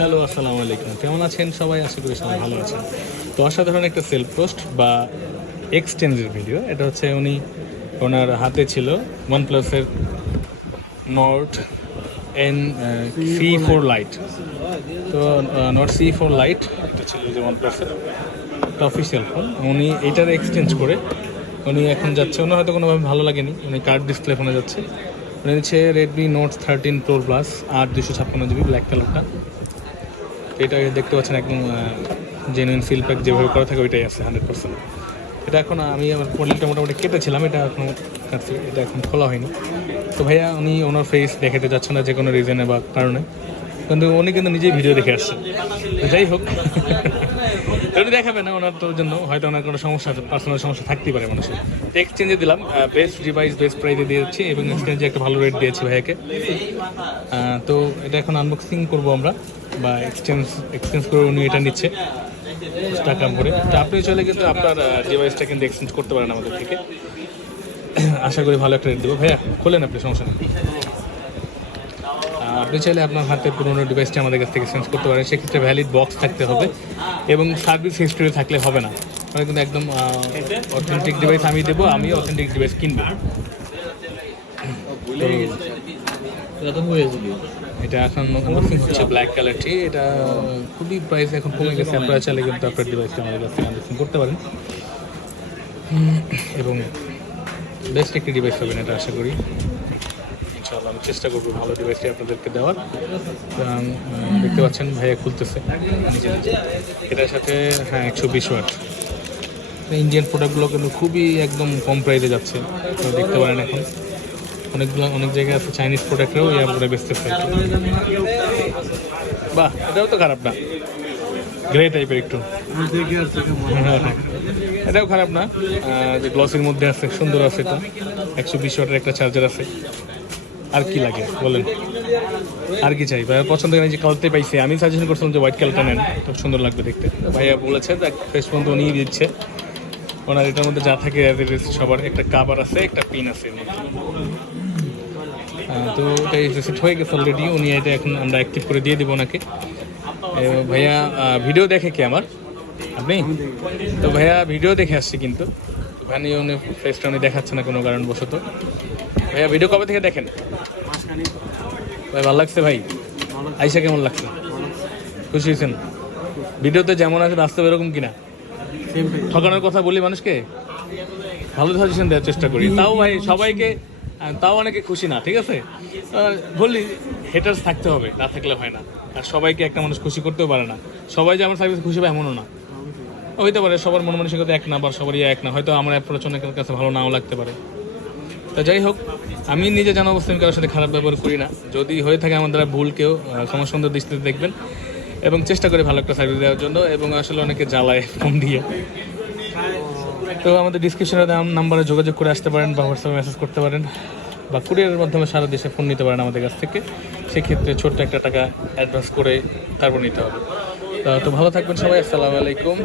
Hello, আসসালামু আলাইকুম। কেমন আছেন সবাই? আশা করি সবাই ভালো আছেন। তো অসাধারণ একটা সেলফ পোস্ট বা এক্সচেঞ্জের ভিডিও। এটা হচ্ছে ওনার হাতে ছিল ওয়ানপ্লাসের নোট c4lite। তো নোট c4lite একটা ছিল যে ওয়ানপ্লাসের একটা অফিসিয়াল ফোন। উনি এইটার এক্সচেঞ্জ করে উনি এখন যাচ্ছে, ওনার হয়তো কোনোভাবে ভালো লাগেনি, উনি কার্ড ডিসপ্লে ফোনে যাচ্ছে। উনি হচ্ছে Redmi note 13 pro+, 8 256 GB black কালারটা। এটা দেখতে পাচ্ছেন একদম জেনুইন সিল প্যাক যেভাবে করা থাকে ওইটাই আছে 100%। এটা এখন আমি আমার পলিটা মোটামুটি কেটেছিলাম, এটা এখন কাটছি, এটা এখন খোলা হয়নি। তো ভাইয়া উনি ওনার ফেস দেখাতে যাচ্ছে না যে কোনো রিজনে বা কারণে, কিন্তু উনি কিন্তু নিজেই ভিডিও দেখে আসছেন। তো যাই হোক, উনি দেখাবে না, ওনার তোর জন্য হয়তো ওনার কোনো সমস্যা, পার্সোনাল সমস্যা থাকতেই পারে মানুষের। এক্সচেঞ্জে দিলাম, বেস্ট ডিভাইস বেস্ট প্রাইসে দিয়েছি এবং এক্সচেঞ্জে একটা ভালো রেট দিয়েছি ভাইয়াকে। তো এটা এখন আনবক্সিং করবো আমরা, বা এক্সচেঞ্জ করে উনি এটা নিচ্ছে টাকা ভরে। তো আপনি চলে কিন্তু আপনার ডিভাইসটা কিন্তু এক্সচেঞ্জ করতে পারেন আমাদের থেকে। আশা করি ভালো একটা রেট দেবো। ভাইয়া খোলেন, আপনি সমস্যা নেই। আপনি চাইলে আপনার হাতে পুরোনো ডিভাইসটা আমাদের কাছ থেকে এক্সচেঞ্জ করতে পারেন। সেক্ষেত্রে ভ্যালিড বক্স থাকতে হবে এবং সার্ভিস হিস্ট্রি থাকলে হবে না। মানে কিন্তু একদম অথেন্টিক ডিভাইস আমি দেবো, আমি অথেন্টিক ডিভাইস কিনবো। এটা এখন আনবক্সিং হচ্ছে ব্ল্যাক কালারটি। এটা খুবই প্রাইস এখন কমে গেছে, আপনারা চাইলে কিন্তু আপনার ডিভাইসটা আমাদের কাছ থেকে আনবক্সিং করতে পারেন এবং বেস্ট একটি ডিভাইস পাবেন এটা আশা করি। ইনশাআল্লাহ আমি চেষ্টা করবো ভালো ডিভাইসটি আপনাদেরকে দেওয়ার। দেখতে পাচ্ছেন ভাইয়া খুলতেছে এটার সাথে। হ্যাঁ, 120 ওয়াট। ইন্ডিয়ান প্রোডাক্টগুলো কিন্তু খুবই একদম কম প্রাইসে যাচ্ছে, দেখতে পারেন। এখন অনেক জায়গায় আছে চাইনিজ প্রোডাক্টও করে বেচতেছে। বাহ, এটাও তো খারাপ না, গ্রে টাইপের একটু। এটাও খারাপ না, যে গ্লসের মধ্যে আছে, সুন্দর আছে। এটা 120 ওয়াটের একটা চার্জার আছে। আর কি লাগে বলেন, আর কি চাই? ভাইয়া পছন্দ করেন যে কালারটাই পাইছে। আমি সাজেশন করছিলাম যে হোয়াইট কালারটা নেন, খুব সুন্দর লাগবে দেখতে। ভাইয়া বলেছে ফেস পর্যন্ত উনিই দিচ্ছে। ওনার এটার মধ্যে যা থাকে সবার একটা কাভার আছে, একটা পিন আছে এর মধ্যে। তো এটা সেট হয়ে গেছে অলরেডি। উনি এটা এখন আমরা অ্যাক্টিভ করে দিয়ে দেবো ওনাকে। ভাইয়া ভিডিও দেখে কি আমার আপনি? তো ভাইয়া ভিডিও দেখে আসছি, কিন্তু ভাই উনি ফেসটা উনি দেখাচ্ছে না কোনো কারণবশত। ভাইয়া ভিডিও কবে থেকে দেখেন? ভাই ভালো লাগছে ভাই? আইসা কেমন লাগছে? খুশি হয়েছেন? ভিডিওতে যেমন আছে বাস্তবে এরকম কিনা? ঠকানোর কথা বলি মানুষকে, ভালো সাজেশন দেওয়ার চেষ্টা করি। তাও ভাই সবাইকে, তাও অনেকে খুশি না, ঠিক আছে? বললি হেটার্স থাকতে হবে, না থাকলে হয় না। আর সবাইকে একটা মানুষ খুশি করতেও পারে না। সবাই যে আমার সার্ভিস খুশি হবে এমনও না, হইতে পারে সবার মন মানসিকতা এক না, বা সবারই এক না। হয়তো আমার অ্যাপ্রোচ অনেকের কাছে ভালো নাও লাগতে পারে। তো যাই হোক, আমি নিজে জানা অবস্থায় কারোর সাথে খারাপ ব্যবহার করি না। যদি হয়ে থাকে আমার দ্বারা ভুল, কেউ ক্ষমা সুন্দর দৃষ্টিতে দেখবেন এবং চেষ্টা করে ভালো একটা সার্ভিস দেওয়ার জন্য। এবং আসলে অনেকে জ্বালায় ফোন দিয়ে। তো আমাদের ডিসক্রিপশনে নাম্বারে যোগাযোগ করে আসতে পারেন, বা হোয়াটসঅ্যাপে মেসেজ করতে পারেন, বা কুরিয়ারের মাধ্যমে সারা দেশে ফোন নিতে পারেন আমাদের কাছ থেকে। সেক্ষেত্রে ছোট্ট একটা টাকা অ্যাডভান্স করে তারপর নিতে হবে। তো ভালো থাকবেন সবাই। আসসালামু আলাইকুম।